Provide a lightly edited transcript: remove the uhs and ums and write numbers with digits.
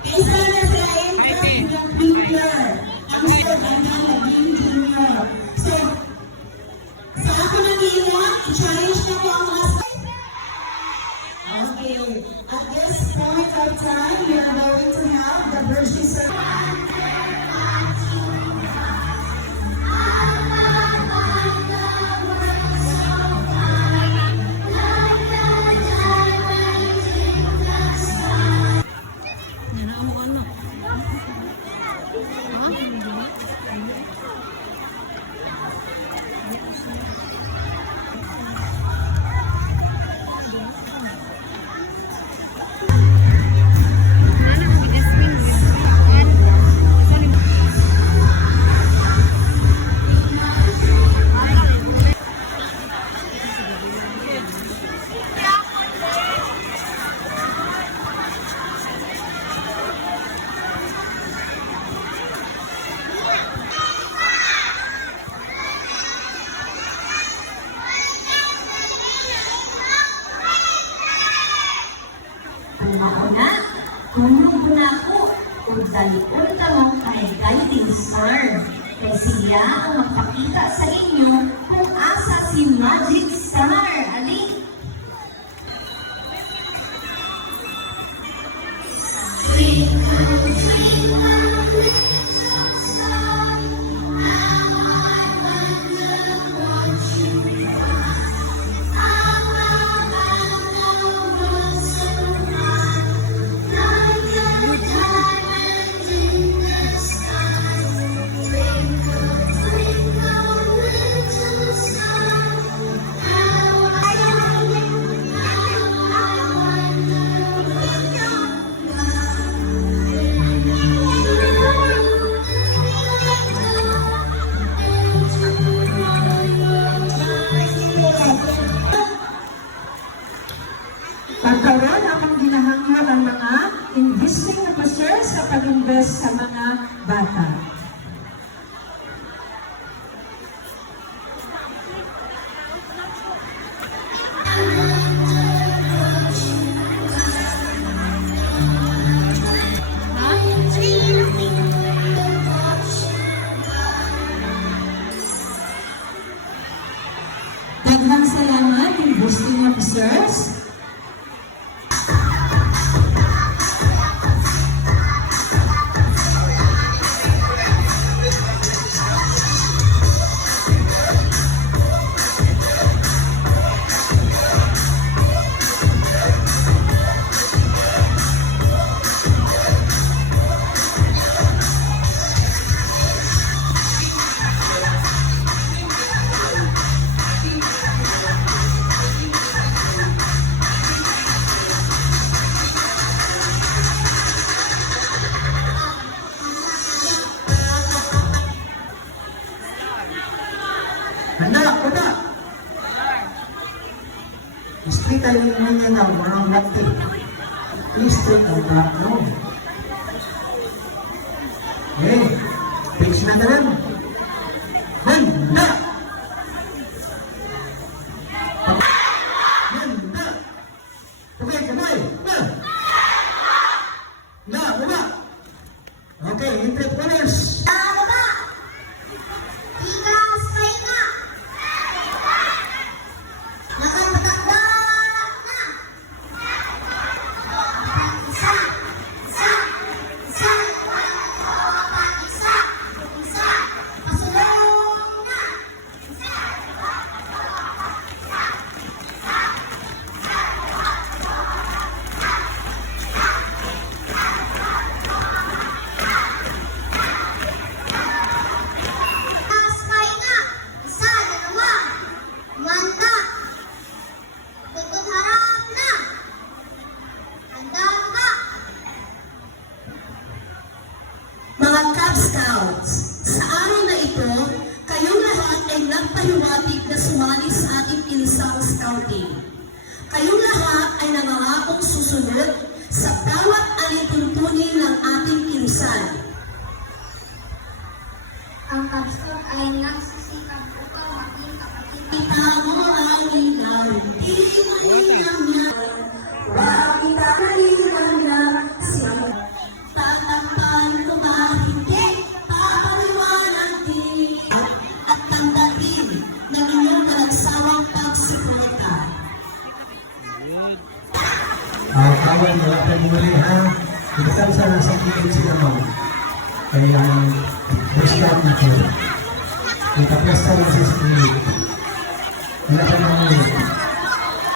Isa na sa Entrance ng Premier. Ang student na naging junior. So, sa ako nag-iiwa, i-challenge na po ang mga okay. At this point of time, we are going to have the birthday ceremony. Tulong ko na ako kung dalikod ka mo kay Guiding Star. Kaya siya ang magpakita sa inyo kung asa si Magic Star. Ali! Pagkaroon akong ginahanglan ang mga investing officers sa pag-invest sa mga bata. Daghang salamat, investing officers. Handa! Istri tayo niya na mga mati. Istri tayo na no. Page na lang. Handa! Handa! Okay, kamay! Na, baba! Okay, entrepreneurs! Mga Cub Scouts, sa araw na ito, kayong lahat ay nagpahiwatig na sumali sa ating pinsang scouting. Kayong lahat ay nangangakong susunod sa bawat alituntunin ng ating pinsan. Ang Cub Scout ay nagsisikap upang maging kapatid. Kita mo ang ilaw, di mo ilang niya. Bakit ang ilang na siya? Kawan, wala pa muli ha. Ibigay sa nasa kilit sila mo. Kaya, basta na ko. Itapos ka na sa kilit. Wala pa muli.